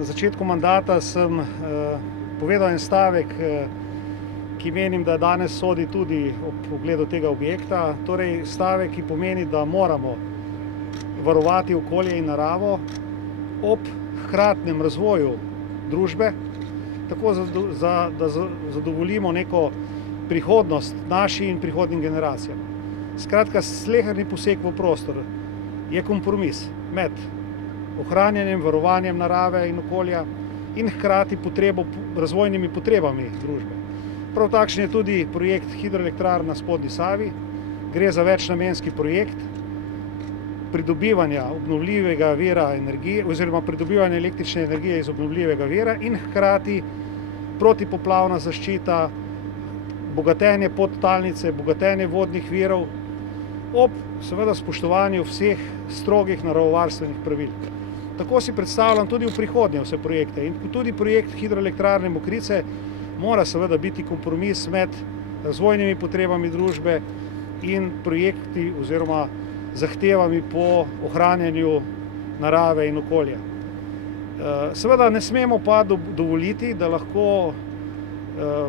Na začetku mandata sem povedal en stavek, ki menim, da danes sodi tudi ob pogledu tega objekta. Torej stavek, ki pomeni, da moramo varovati okolje in naravo ob hkratnem razvoju družbe, tako da zadovoljimo neko prihodnost naši in prihodnjim generacijam. Skratka, sleherni poseg v prostor je kompromis med ohranjanjem, varovanjem narave in okolja in hkrati razvojnimi potrebami družbe. Prav takšen je tudi projekt hidroelektrarn na spodnji Savi. Gre za večnamenski projekt pridobivanja obnovljivega vira energije oziroma pridobivanja električne energije iz obnovljivega vira in hkrati protipoplavna zaščita, bogatenje podtalnice, bogatenje vodnih virov ob seveda spoštovanju vseh strogih naravovarstvenih pravil. Tako si predstavljam tudi v prihodnje vse projekte in tudi projekt hidroelektrarne Mokrice mora seveda biti kompromis med razvojnimi potrebami družbe in projekti oziroma zahtevami po ohranjanju narave in okolja. Seveda ne smemo pa dovoliti, da lahko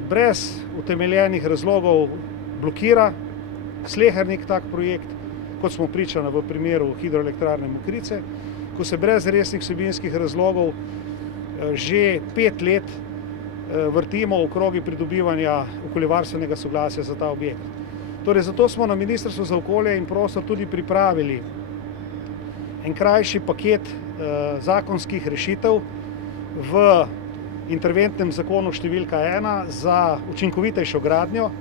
brez utemeljenih razlogov blokira slehernik tak projekt, kot smo pričali v primeru hidroelektrarne Mokrice, ko se brez resnih vsebinskih razlogov že 5 let vrtimo v krogi pridobivanja okoljevarstvenega soglasja za ta objekt. Torej, zato smo na Ministrstvu za okolje in prostor tudi pripravili en krajši paket zakonskih rešitev v interventnem zakonu številka 1 za učinkovitejšo gradnjo,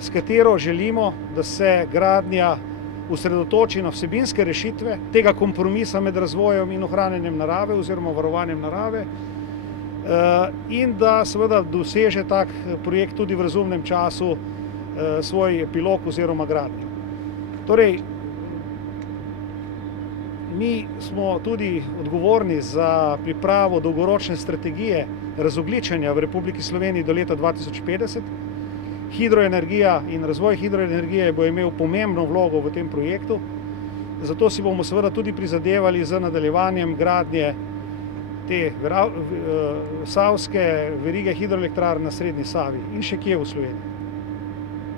s katero želimo, da se gradnja osredotoči na vsebinske rešitve tega kompromisa med razvojem in ohranjanjem narave oziroma varovanjem narave in da seveda doseže tak projekt tudi v razumnem času svoj epilog oziroma gradnjo. Torej, mi smo tudi odgovorni za pripravo dolgoročne strategije razogljičenja v Republiki Sloveniji do leta 2050. Hidroenergija in razvoj hidroenergije bo imel pomembno vlogo v tem projektu, zato si bomo seveda tudi prizadevali z nadaljevanjem gradnje te savske verige hidroelektrarn na srednji Savi in še kje v Sloveniji.